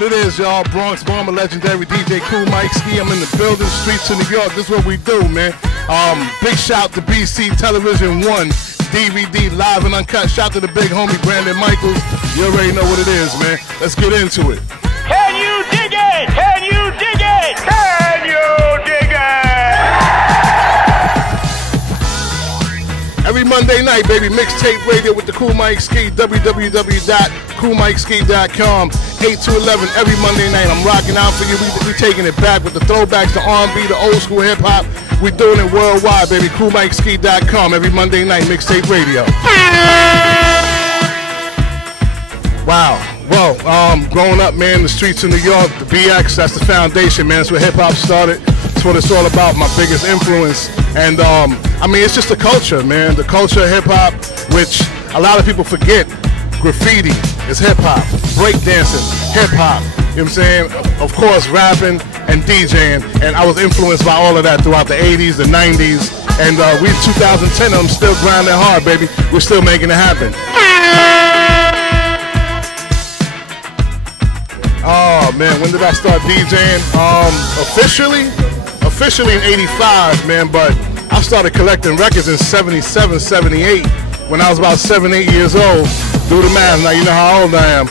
what it is, y'all. Bronx Bomber, legendary DJ Kool Mike Ski. I'm in the building, streets of New York. This is what we do, man. Big shout to BC Television 1, DVD, live and uncut. Shout to the big homie Brandon Michaels. You already know what it is, man. Let's get into it. Can you dig it? Can you dig it? Can you dig it? Every Monday night, baby, mixtape radio with the Kool Mike Ski, www.koolmikeskii.com, 8 to 11 every Monday night. I'm rocking out for you. We taking it back with the throwbacks, the R&B, the old school hip hop. We doing it worldwide, baby. koolmikeskii.com every Monday night, mixtape radio. Wow. Well, growing up, man, the streets of New York, the BX, that's the foundation, man. That's where hip hop started. That's what it's all about, my biggest influence. And I mean, it's just the culture, man. The culture of hip hop, which a lot of people forget. Graffiti is hip hop, breakdancing, hip hop. You know what I'm saying? Of course, rapping and DJing. And I was influenced by all of that throughout the 80s, the 90s. And we 2010, I'm still grinding hard, baby. We're still making it happen. Oh man, when did I start DJing? Officially in 85, man, but I started collecting records in 77, 78, when I was about 7, 8 years old. Do the math, now you know how old I am.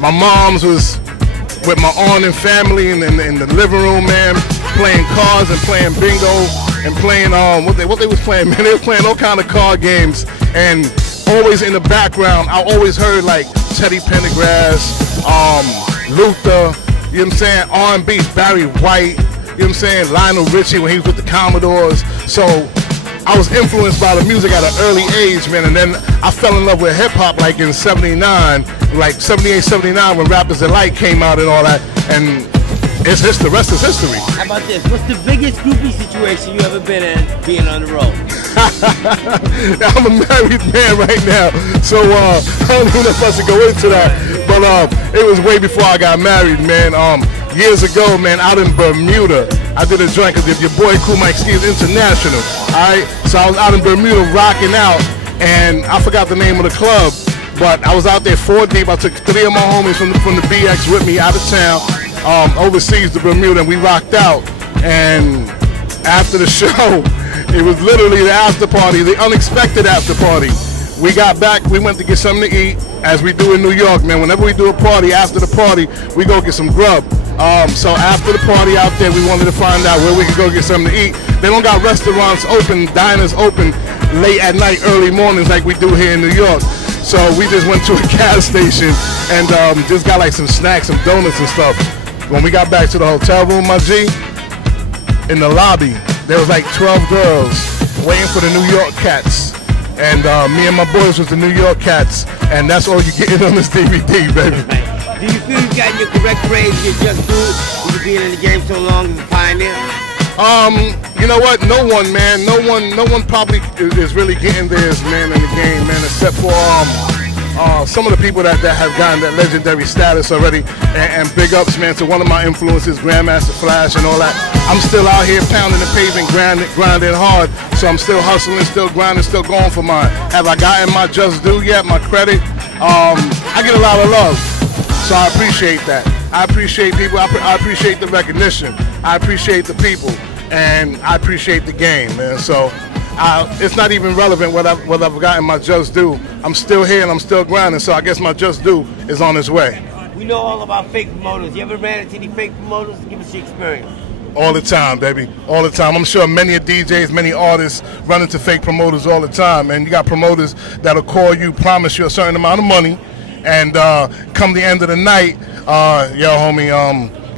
My mom's was with my aunt and family in the living room, man, playing cards and playing bingo and playing, what they was playing, man, they were playing all kind of card games. And always in the background, I always heard like Teddy Pendergrass, Luther, you know what I'm saying, R&B, Barry White, you know what I'm saying, Lionel Richie when he was with the Commodores. So I was influenced by the music at an early age, man, and then I fell in love with hip-hop like in 79, like 78, 79 when Rappers Delight came out and all that, and it's the rest is history. How about this? What's the biggest groupie situation you ever been in being on the road? I'm a married man right now, so I don't even know if I should go into that, but it was way before I got married, man. Years ago, man, out in Bermuda, I did a joint because your boy Kool Mike Ski is international, alright? So I was out in Bermuda rocking out, and I forgot the name of the club, but I was out there 4 deep. I took 3 of my homies from the BX with me out of town, overseas to Bermuda, and we rocked out. And after the show, it was literally the after party, the unexpected after party. We got back, we went to get something to eat, as we do in New York, man. Whenever we do a party, after the party, we go get some grub. So after the party out there, we wanted to find out where we could go get something to eat. They don't got restaurants open, diners open late at night, early mornings like we do here in New York. So we just went to a gas station and just got like some snacks, some donuts and stuff. When we got back to the hotel room, my G, in the lobby, there was like 12 girls waiting for the New York cats. And me and my boys was the New York cats, and that's all you getting on this DVD, baby. Do you feel you've gotten your correct praise you just do with being in the game so long as a pioneer? You know what? No one, man. No one probably is really getting theirs, man, in the game, man, except for some of the people that have gotten that legendary status already. And big ups, man, to one of my influences, Grandmaster Flash and all that. I'm still out here pounding the pavement, grinding hard. So I'm still hustling, still grinding, still going for mine. Have I gotten my just due yet? My credit? I get a lot of love. So I appreciate that. I appreciate people. I appreciate the recognition. I appreciate the people, and I appreciate the game, man. So it's not even relevant what I've gotten my just due. I'm still here and I'm still grinding. So I guess my just due is on its way. We know all about fake promoters. You ever ran into any fake promoters? Give us your experience. All the time, baby. All the time. I'm sure many DJs, many artists run into fake promoters all the time. And you got promoters that'll call you, promise you a certain amount of money, and come the end of the night, yo, homie,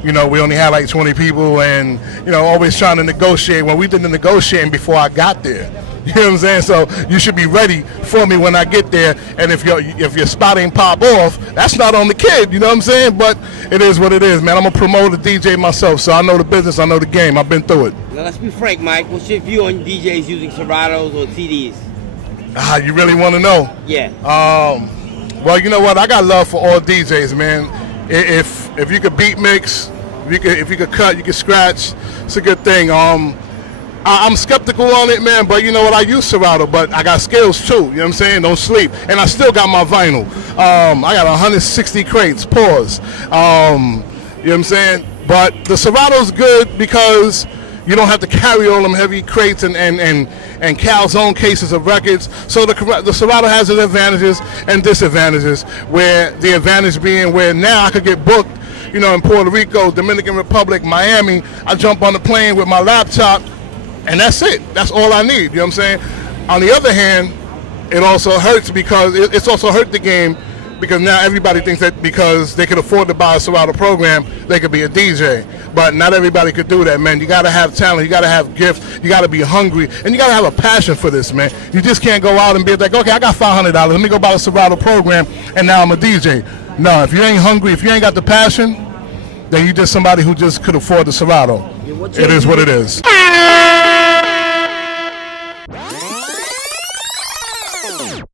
you know, we only had like 20 people, and, you know, always trying to negotiate. Well, we did the negotiating before I got there. You know what I'm saying? So you should be ready for me when I get there. And if your spot ain't pop off, that's not on the kid. You know what I'm saying? But it is what it is, man. I'm a promoter, DJ myself, so I know the business, I know the game. I've been through it. Now let's be frank, Mike. What's your view on DJs using Seratos or CDs? You really want to know? Yeah. Well, you know what? I got love for all DJs, man. If you could beat mix, if you could cut, you could scratch. It's a good thing. I'm skeptical on it, man, but you know what? I use Serato, but I got skills too. You know what I'm saying? Don't sleep. And I still got my vinyl. I got 160 crates, pause. You know what I'm saying? But the Serato's good because you don't have to carry all them heavy crates and calzone cases of records. So the Serato has its advantages and disadvantages, where the advantage being where now I could get booked, you know, in Puerto Rico, Dominican Republic, Miami. I jump on the plane with my laptop, and that's it. That's all I need. You know what I'm saying? On the other hand, it also hurts because it's also hurt the game, because now everybody thinks that because they can afford to buy a Serato program, they could be a DJ. But not everybody could do that, man. You got to have talent. You got to have gifts. You got to be hungry. And you got to have a passion for this, man. You just can't go out and be like, okay, I got $500. Let me go buy a Serato program, and now I'm a DJ. No, if you ain't hungry, if you ain't got the passion, then you just somebody who just could afford the Serato. It is what it is.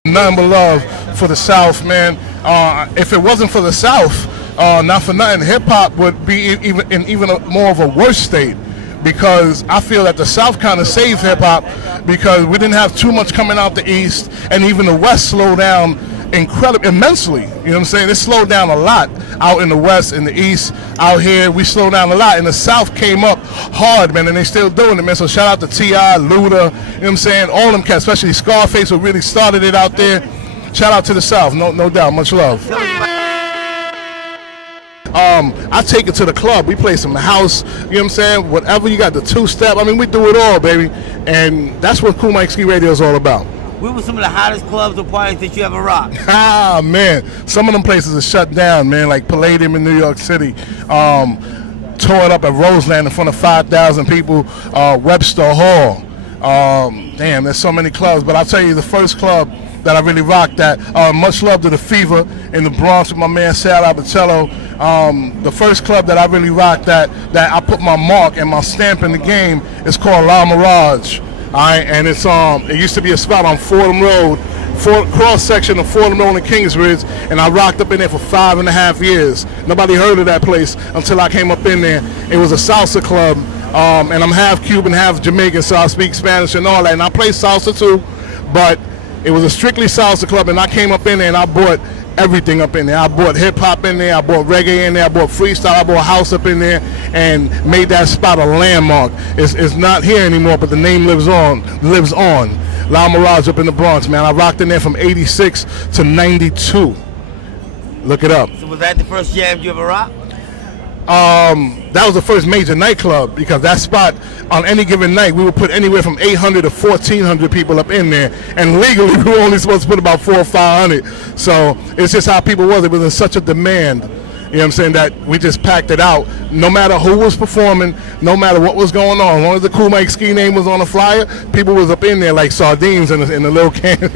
Nothing but love for the South, man. If it wasn't for the South, not for nothing, hip-hop would be in even more of a worse state, because I feel that the South kind of saved hip-hop because we didn't have too much coming out the East, and even the West slowed down immensely. You know what I'm saying? It slowed down a lot out in the West, in the East. Out here, we slowed down a lot, and the South came up hard, man, and they still doing it, man. So shout out to T.I., Luda, you know what I'm saying? All them cats, especially Scarface, who really started it out there. Shout out to the South, no doubt, much love. I take it to the club. We play some house, you know what I'm saying? Whatever you got, the two-step. I mean, we do it all, baby. And that's what Kool Mike Ski Radio is all about. Where were some of the hottest clubs or parties that you ever rocked? Ah, man. Some of them places are shut down, man, like Palladium in New York City. Tore it up at Roseland in front of 5,000 people. Webster Hall. Damn, there's so many clubs. But I'll tell you, the first club that I really rocked at, much love to the Fever in the Bronx with my man Sal Abatello. The first club that I really rocked at, that I put my mark and my stamp in the game, is called La Mirage. All right, and it's it used to be a spot on Fordham Road, cross section of Fordham Road and Kingsbridge, and I rocked up in there for 5.5 years. Nobody heard of that place until I came up in there. It was a salsa club, and I'm half Cuban, half Jamaican, so I speak Spanish and all that, and I play salsa too, but it was a strictly salsa club, and I came up in there and I bought everything up in there. I bought hip-hop in there, I bought reggae in there, I bought freestyle, I bought house up in there, and made that spot a landmark. It's not here anymore, but the name lives on. La Mirage up in the Bronx, man. I rocked in there from 86 to 92. Look it up. So was that the first jam you ever rocked? That was the first major nightclub, because that spot, on any given night, we would put anywhere from 800 to 1,400 people up in there, and legally we were only supposed to put about 400 or 500. So it's just how people was. It was in such a demand, you know what I'm saying, that we just packed it out. No matter who was performing, no matter what was going on, as long as the Kool Mike Ski name was on the flyer, people was up in there like sardines in a little can.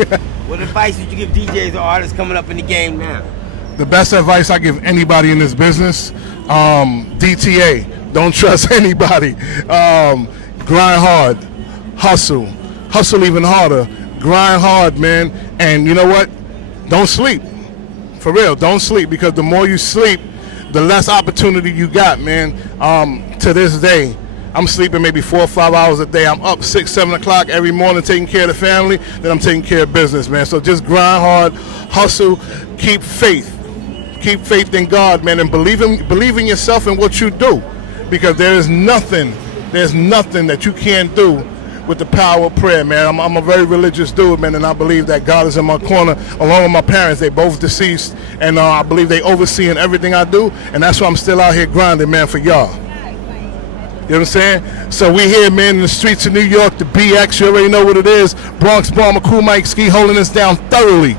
What advice would you give DJs or artists coming up in the game now? The best advice I give anybody in this business, DTA, don't trust anybody. Grind hard, hustle even harder, grind hard, man. And you know what? Don't sleep. For real, don't sleep, because the more you sleep, the less opportunity you got, man. To this day, I'm sleeping maybe 4 or 5 hours a day. I'm up 6, 7 o'clock every morning taking care of the family, then I'm taking care of business, man. So just grind hard, hustle, keep faith. Keep faith in God, man, and believe in yourself and what you do, because there's nothing that you can't do with the power of prayer, man. I'm a very religious dude, man, and I believe that God is in my corner, along with my parents. They both deceased, and I believe they overseeing everything I do, and that's why I'm still out here grinding, man, for y'all. You know what I'm saying? So we here, man, in the streets of New York, the BX, you already know what it is. Bronx Bomber, Kool Mike Ski, holding us down thoroughly.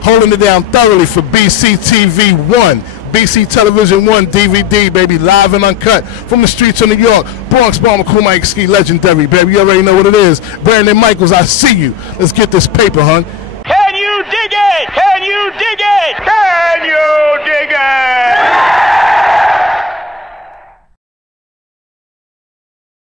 Holding it down thoroughly for BCTV 1, BC Television 1 DVD, baby, live and uncut from the streets of New York. Bronx Bomber, Kool Mike Ski, legendary, baby. You already know what it is. Brandon Michaels, I see you. Let's get this paper, hun. Can you dig it? Can you dig it? Can you dig it?